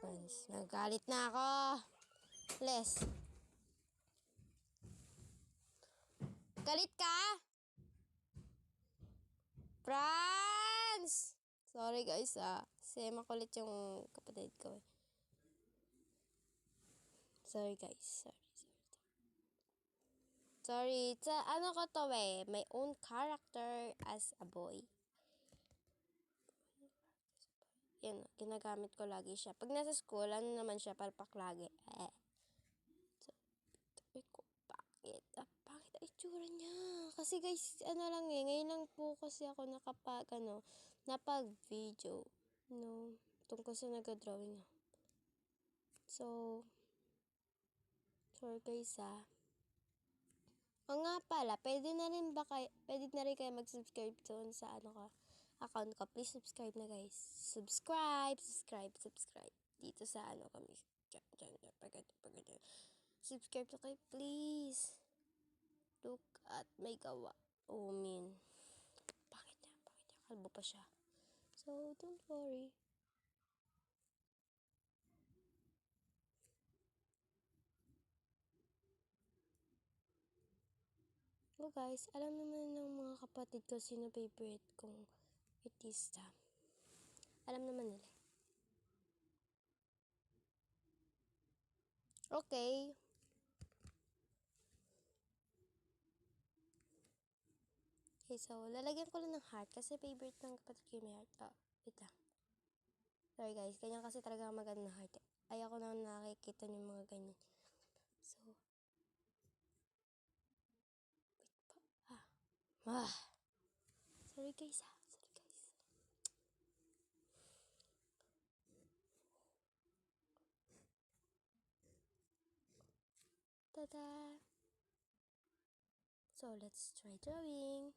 Guys, nagalit na ako. Les. Galit ka? Franz! Sorry guys kasi makulit yung kapatid ko. Sorry guys. Sorry. Ano ko to may own character as a boy. Yan, ginagamit ko lagi siya. Pag nasa school, ano naman siya, palpak lagi. Sabi ko, bakit? Bakit ang itsura niya? Kasi guys, ano lang ngayon lang po kasi ako napag-video. No, tungkol sa nag-drawing. So, sorry guys O nga pala, pwede na rin kayo mag-subscribe doon sa account ko. Please subscribe na guys. Subscribe. Dito sa kami. Diyan. Subscribe na kayo, please. Look at may gawa. Oh, man. Bakit niya? Kalbo pa siya. So, don't worry. So guys, alam naman ng mga kapatid ko sino favorite kong artista. Alam naman nila. Okay. Okay, so lalagyan ko lang ng heart kasi favorite ng kapatid ko yung may heart. Wait lang. Sorry guys, ganyan kasi talaga maganda ng heart. Ayoko na nakikita yung mga ganyan. So, wait pa. Sorry guys. Tada! So, let's try drawing.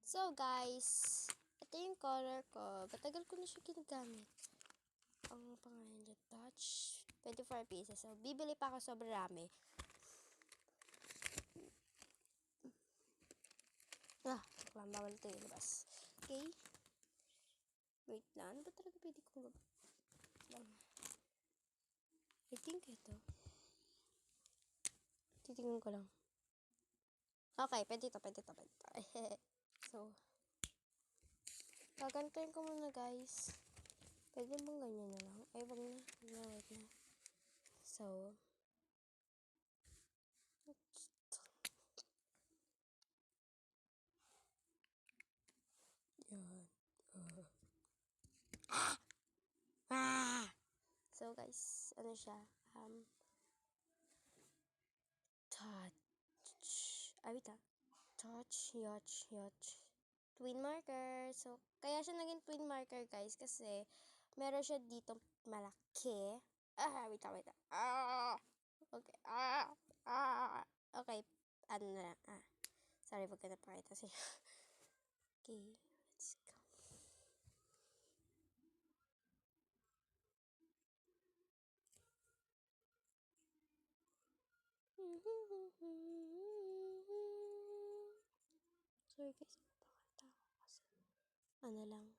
So, guys, ito yung color ko. Matagal ko na siya ginagamit. Ang pangalan niya, Touch. 24 pieces. So, bibili pa ako sobrang rami. Bawal ito yung labas. Okay. Wait lang. Ano ba talaga pwede kong gawin? I think ito. Titingnan ko lang. Okay, pwede ito. So, gagantuin ko muna guys. Pwede bang ganyan na lang? Ay, wag na. Wait na. So, yan. So guys, ano siya? Touch, yacht. Twin marker. So, kaya siya naging twin marker guys kasi meron siya dito malaki. Wait lang. Okay. Okay. Ano na lang. Sorry, wag ka na pakita siya. Okay, let's go. Sorry guys, napakanta ako kasi. Ano lang.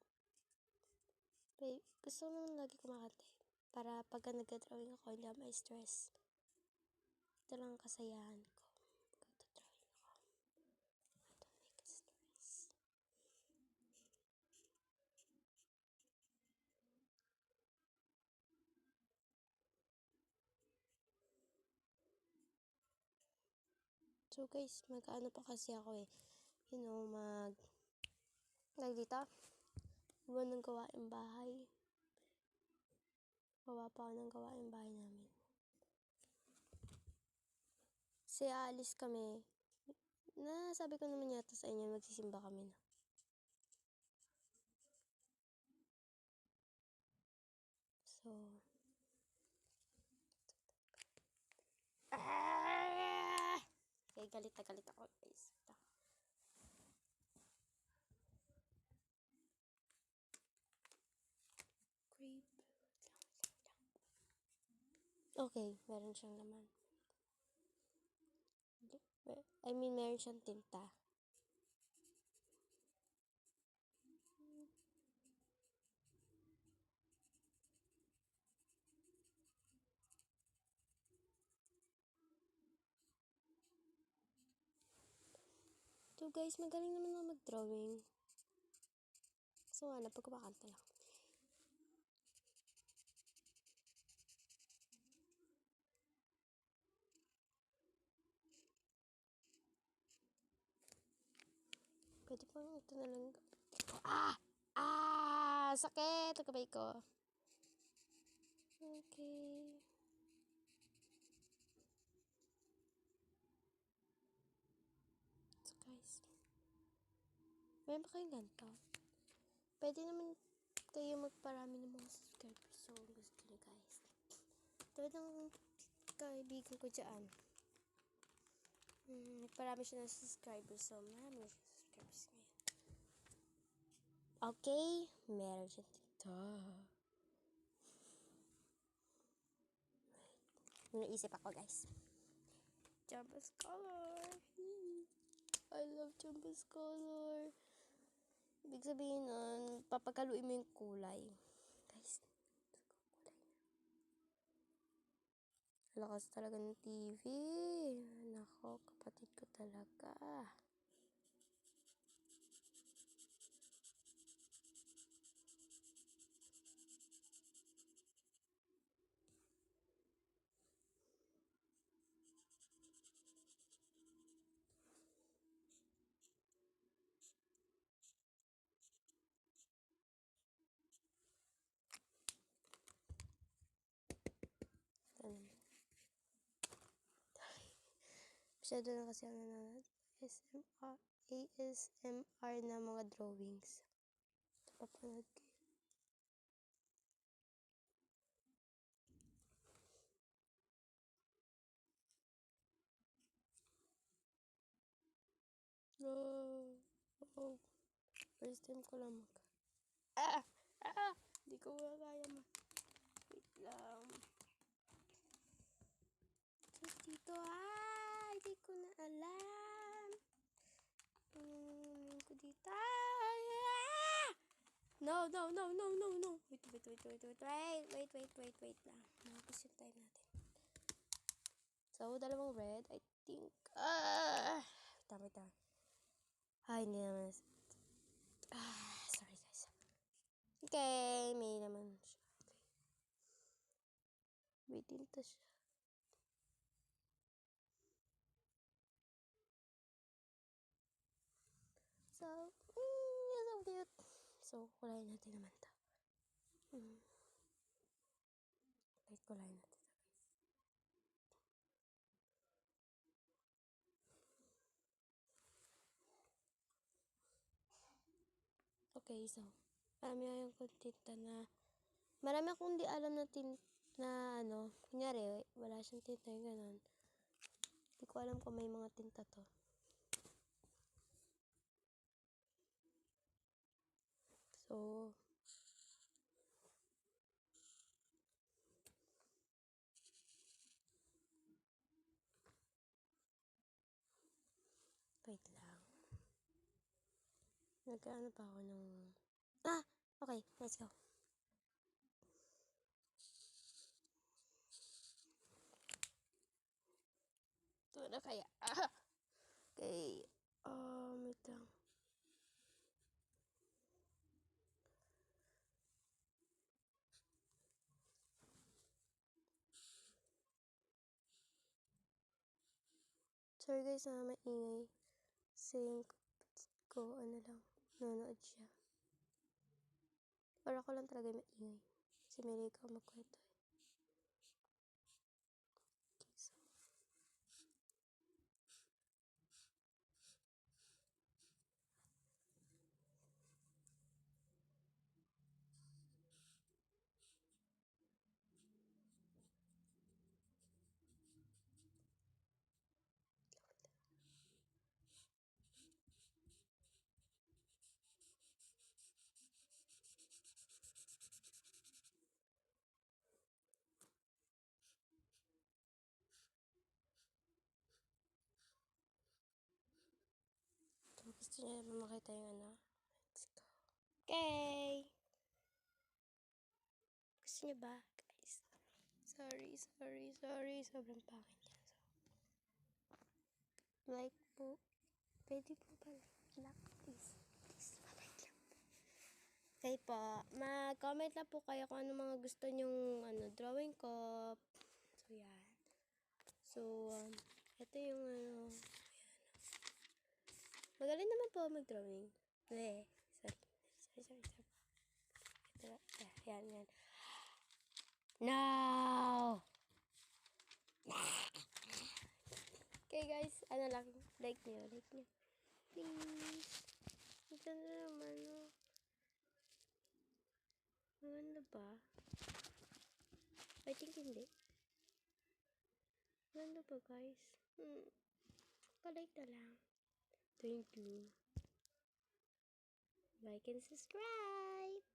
Gusto ko naman lagi kumakanta para pagka nag-drawing ako, hindi ako ma-stress. Ito lang kasayahan ko. Pagka-drawing ako. I don't make it stress. So guys, mag-ano pa kasi ako dito, gawa ng gawaing bahay. Gawa pa ako ng gawaing bahay namin. Kasi aalis kami. Sabi ko naman yata sa inyo, magsisimba kami na. So, okay, galit ako guys. Grape. Okay, meron siyang laman. Meron siyang tinta. So guys, magaling naman ako mag-drawing. So nga, napagkumakanta lang. Pwede pang ito na lang. Sakit! Ang kamay ko. Okay. So guys, meron pa kayong ganito. Pwede naman kayo magparami ng mga subscribers. So, gusto nyo guys. Tulad ng kaibigan ko dyan. Nagparami siya ng subscribers. So, marami na siya subscribers ngayon. Okay, meron siya dito. May naisip ako guys. Jumpers color. I love Jumpers color. Ibig sabihin nun, papagaluin mo yung kulay. Guys, kulay na. Lakas talaga ng TV. Nako, kapatid ko talaga. Masyado na kasi ang nanonood. ASMR na mga drawings. Papanood ko yun. Oh. First time ko lang Hindi ko kaya wait lang. Tapos dito, hindi ko na alam. Ko dito, No. Wait lang. Nakapos yung time natin. So, dalawang red, I think. Wait lang. Hindi naman. Sorry guys. Okay, may naman siya. Okay. May tinta siya. So, so cute. So, kulayan natin naman to. Wait, kulayan natin to, guys. Okay, so, marami akong di alam na kunyari, wala siyang tinta yung ganon. Hindi ko alam kung may mga tinta to. So, wait lang. Nagkaano pa ako ng... okay, let's go. Ito na kaya. Okay. Wait lang. Sorry guys na maingay. Kasi yung kapatid ko, nanonood siya. Para ko lang talaga maingay. Kasi may ikaw magkwento eh. So, gusto niya ba makita yung Let's go. Okay! Gusto niya ba, guys? Sorry. Sobrang pangit yan. So, like po, Pwede po like, please. Please, like lang. Okay po, mag-comment lang po kayo kung ano mga gusto nyong drawing ko. So, yan. So, ito yung magaling naman po mag-drawing. Sorry. Ito, yan. No! Okay guys, like nyo. Please. Ito na naman, Maganda ba? I think hindi. Maganda ba guys? Palike na lang. Thank you. Like and subscribe!